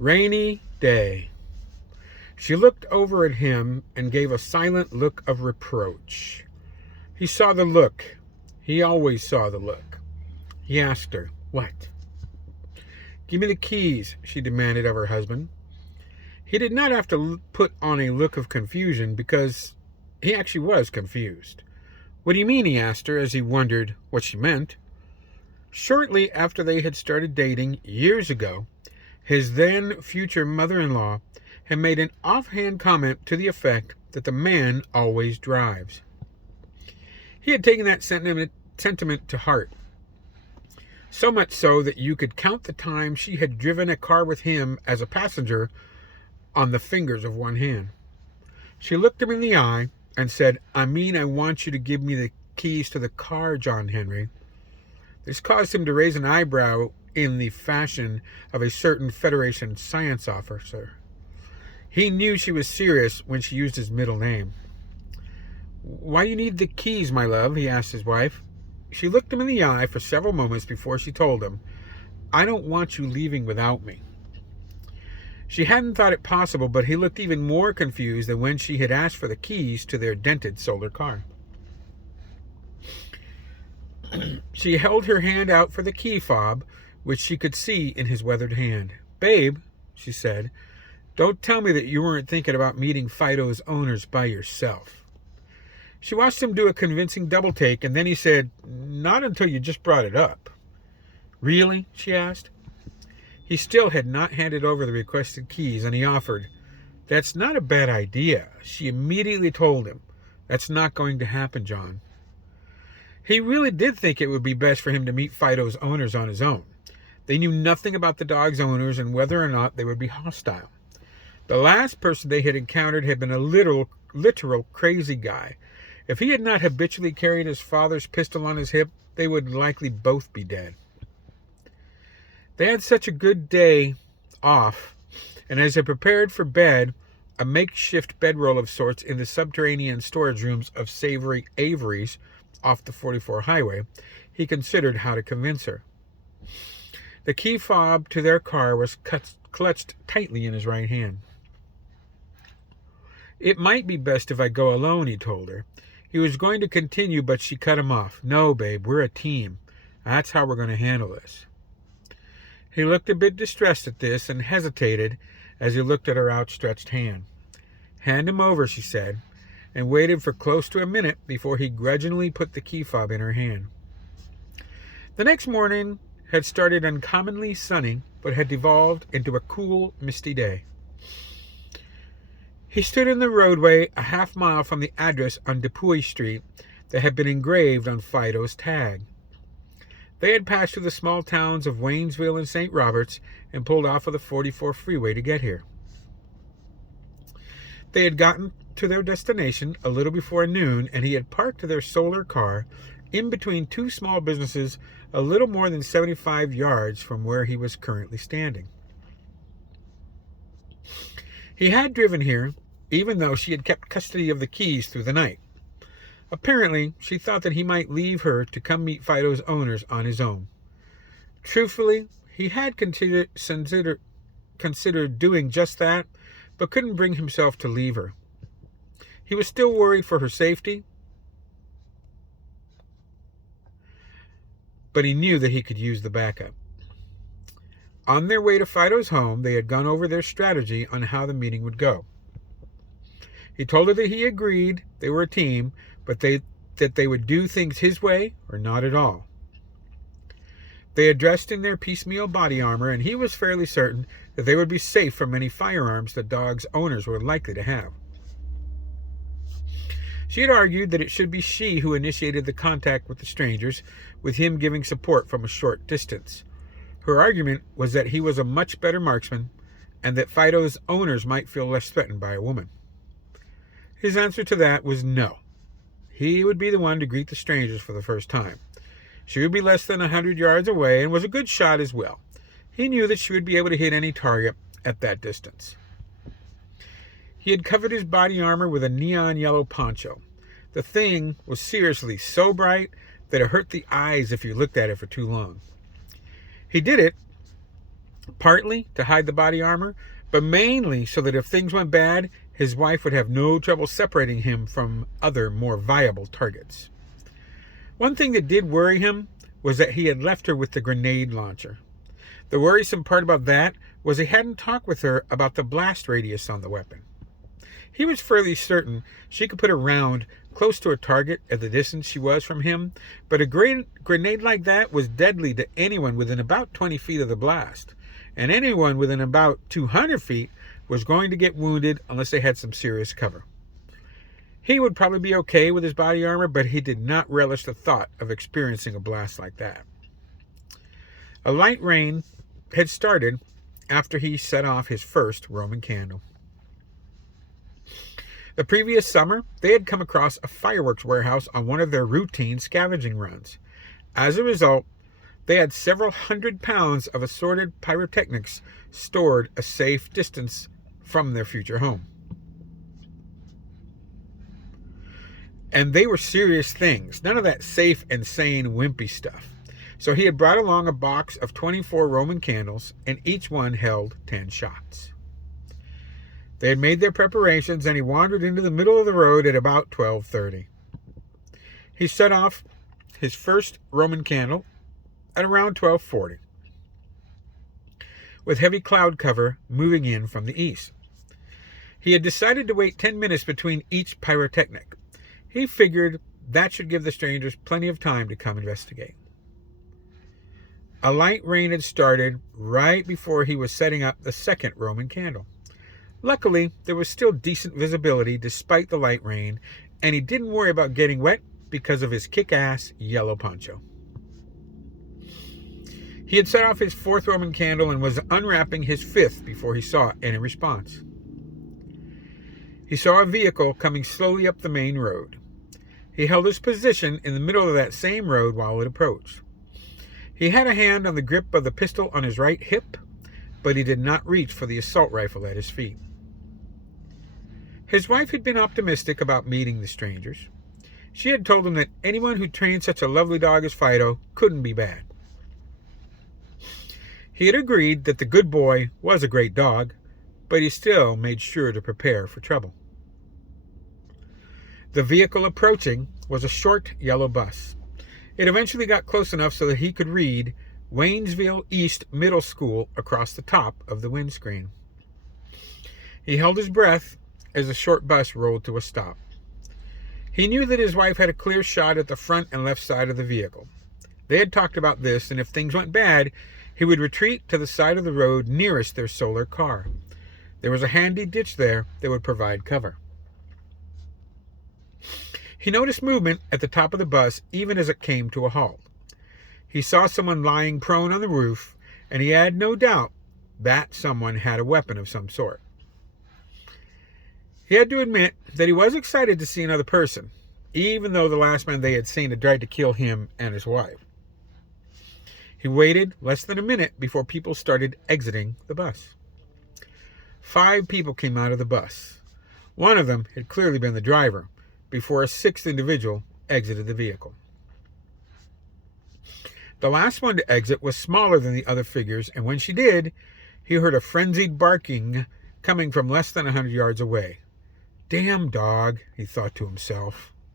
Rainy day. She looked over at him and gave a silent look of reproach. He saw the look. He always saw the look. He asked her, "What?" "Give me the keys," she demanded of her husband. He did not have to put on a look of confusion because he actually was confused. "What do you mean?" he asked her as he wondered what she meant. Shortly after they had started dating years ago, his then future mother-in-law had made an offhand comment to the effect that the man always drives. He had taken that sentiment to heart, so much so that you could count the time she had driven a car with him as a passenger on the fingers of one hand. She looked him in the eye and said, I want you to give me the keys to the car, John Henry." This caused him to raise an eyebrow in the fashion of a certain Federation science officer. He knew she was serious when she used his middle name. "Why do you need the keys, my love?" he asked his wife. She looked him in the eye for several moments before she told him, "I don't want you leaving without me." She hadn't thought it possible, but he looked even more confused than when she had asked for the keys to their dented solar car. She held her hand out for the key fob, which she could see in his weathered hand. "Babe," she said, "don't tell me that you weren't thinking about meeting Fido's owners by yourself." She watched him do a convincing double take, and then he said, "Not until you just brought it up." "Really?" she asked. He still had not handed over the requested keys, and he offered, "That's not a bad idea." She immediately told him, "That's not going to happen, John." He really did think it would be best for him to meet Fido's owners on his own. They knew nothing about the dog's owners and whether or not they would be hostile. The last person they had encountered had been a literal crazy guy. If he had not habitually carried his father's pistol on his hip, they would likely both be dead. They had such a good day off, and as they prepared for bed, a makeshift bedroll of sorts in the subterranean storage rooms of Savory Avery's off the 44 highway, he considered how to convince her. The key fob to their car was clutched tightly in his right hand. "It might be best if I go alone," he told her. He was going to continue, but she cut him off. "No, babe, we're a team. That's how we're going to handle this." He looked a bit distressed at this and hesitated as he looked at her outstretched hand. "Hand him over," she said, and waited for close to a minute before he grudgingly put the key fob in her hand. The next morning had started uncommonly sunny, but had devolved into a cool, misty day. He stood in the roadway a half-mile from the address on Dupuy Street that had been engraved on Fido's tag. They had passed through the small towns of Waynesville and St. Roberts and pulled off of the 44 freeway to get here. They had gotten to their destination a little before noon, and he had parked their solar car in between two small businesses a little more than 75 yards from where he was currently standing. He had driven here, even though she had kept custody of the keys through the night. Apparently, she thought that he might leave her to come meet Fido's owners on his own. Truthfully, he had considered doing just that, but couldn't bring himself to leave her. He was still worried for her safety, but he knew that he could use the backup. On their way to Fido's home, they had gone over their strategy on how the meeting would go. He told her that he agreed they were a team, but that they would do things his way or not at all. They had dressed in their piecemeal body armor, and he was fairly certain that they would be safe from any firearms the dog's owners were likely to have. She had argued that it should be she who initiated the contact with the strangers, with him giving support from a short distance. Her argument was that he was a much better marksman, and that Fido's owners might feel less threatened by a woman. His answer to that was no. He would be the one to greet the strangers for the first time. She would be less than 100 yards away and was a good shot as well. He knew that she would be able to hit any target at that distance. He had covered his body armor with a neon yellow poncho. The thing was seriously so bright that it hurt the eyes if you looked at it for too long. He did it partly to hide the body armor, but mainly so that if things went bad, his wife would have no trouble separating him from other more viable targets. One thing that did worry him was that he had left her with the grenade launcher. The worrisome part about that was he hadn't talked with her about the blast radius on the weapon. He was fairly certain she could put a round close to a target at the distance she was from him, but a grenade like that was deadly to anyone within about 20 feet of the blast, and anyone within about 200 feet was going to get wounded unless they had some serious cover. He would probably be okay with his body armor, but he did not relish the thought of experiencing a blast like that. A light rain had started after he set off his first Roman candle. The previous summer, they had come across a fireworks warehouse on one of their routine scavenging runs. As a result, they had several hundred pounds of assorted pyrotechnics stored a safe distance from their future home. And they were serious things, none of that safe and sane wimpy stuff. So he had brought along a box of 24 Roman candles, and each one held 10 shots. They had made their preparations, and he wandered into the middle of the road at about 12:30. He set off his first Roman candle at around 12:40, with heavy cloud cover moving in from the east. He had decided to wait 10 minutes between each pyrotechnic. He figured that should give the strangers plenty of time to come investigate. A light rain had started right before he was setting up the second Roman candle. Luckily, there was still decent visibility despite the light rain, and he didn't worry about getting wet because of his kick-ass yellow poncho. He had set off his fourth Roman candle and was unwrapping his fifth before he saw any response. He saw a vehicle coming slowly up the main road. He held his position in the middle of that same road while it approached. He had a hand on the grip of the pistol on his right hip, but he did not reach for the assault rifle at his feet. His wife had been optimistic about meeting the strangers. She had told him that anyone who trained such a lovely dog as Fido couldn't be bad. He had agreed that the good boy was a great dog, but he still made sure to prepare for trouble. The vehicle approaching was a short yellow bus. It eventually got close enough so that he could read Waynesville East Middle School across the top of the windscreen. He held his breath as the short bus rolled to a stop. He knew that his wife had a clear shot at the front and left side of the vehicle. They had talked about this, and if things went bad, he would retreat to the side of the road nearest their solar car. There was a handy ditch there that would provide cover. He noticed movement at the top of the bus even as it came to a halt. He saw someone lying prone on the roof, and he had no doubt that someone had a weapon of some sort. He had to admit that he was excited to see another person, even though the last man they had seen had tried to kill him and his wife. He waited less than a minute before people started exiting the bus. 5 people came out of the bus. One of them had clearly been the driver, before a 6th individual exited the vehicle. The last one to exit was smaller than the other figures, and when she did, he heard a frenzied barking coming from less than 100 yards away. "Damn dog," he thought to himself.